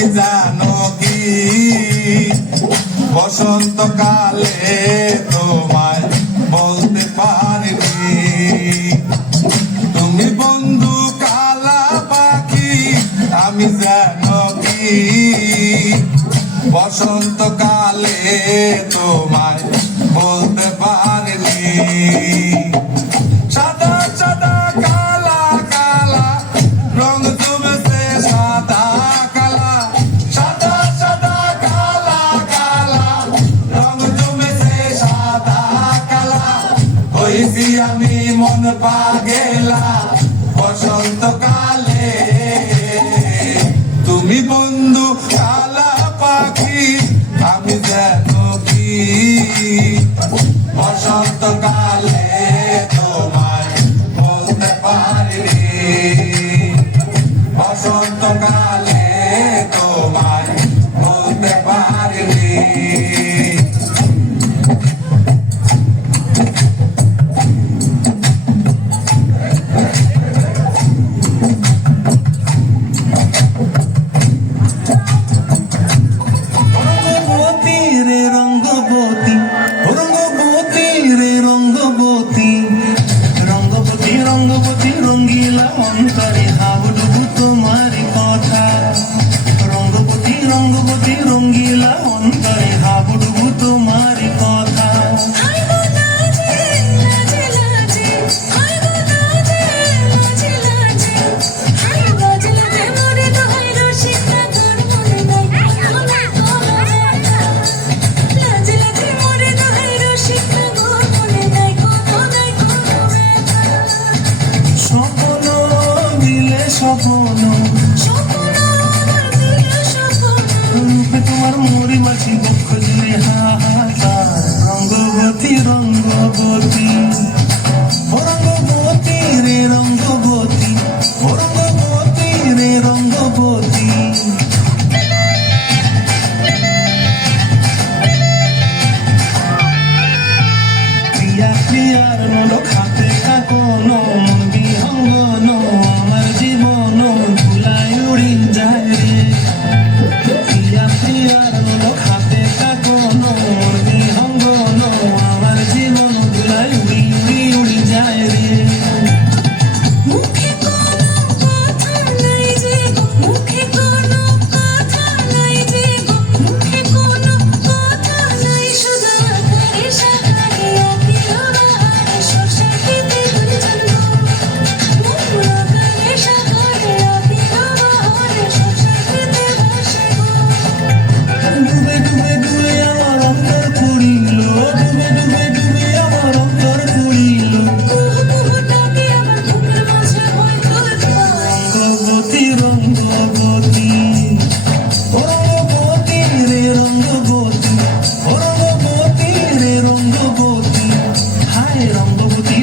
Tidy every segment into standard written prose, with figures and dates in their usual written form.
তুমি জানো কি বসন্তকালে তোমায় বলতে পারিনি। তুমি বন্ধু কালা পাখি, আমি জানো কি বসন্তকালে তোমায় বলতে পারিনি। সাদা সাদা কালা কালা রং জমেছে সাদা কালা, সাদা সাদা কালা কালা রং জমেছে সাদা কালা। হইছি আমি মন পাগেলা বসন্তকালে। তুমি বন্ধু কালা পাখি, আমি জানো কি বসন্তকালে তোমায় বলতে পারিনি। বসন্তকালে তোমায় বলতে পারিনি। রঙ্গবতী রঙ্গিলা অন্তরে হাবুডুবু তোমারি কথা। রঙ্গবতী রঙ্গবতী রঙ্গিলা অন্তরে হাবুডুবু তোমারি কথা। রূপে তোমার মরি মাছি বক্ষ জুড়ে হাহাকার। রঙ্গবতী রঙ্গবতী ও রঙ্গবতী রে রঙ্গবতী, ও রঙ্গবতী রে রঙ্গবতী। প্রিয়া প্রিয়ার মোলক হাতে কাকনো মন বিহঙ্গন আমার জীবন ভুলাই উড়ি যায় রে। প্রিয়া প্রিয়ার মোলক হাতে কাকনো মন বিহঙ্গন আমার জীবন ভুলাই উড়ি উড়ি উড়ি যায় রে।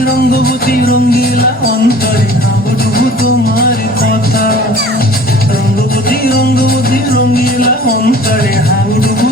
রঙ্গবতী রঙ্গিলা অন্তরে হাবুডুবু তোমার কথা। রঙ্গবতী রঙ্গবতী রঙ্গিলা অন্তরে হাবুডুবু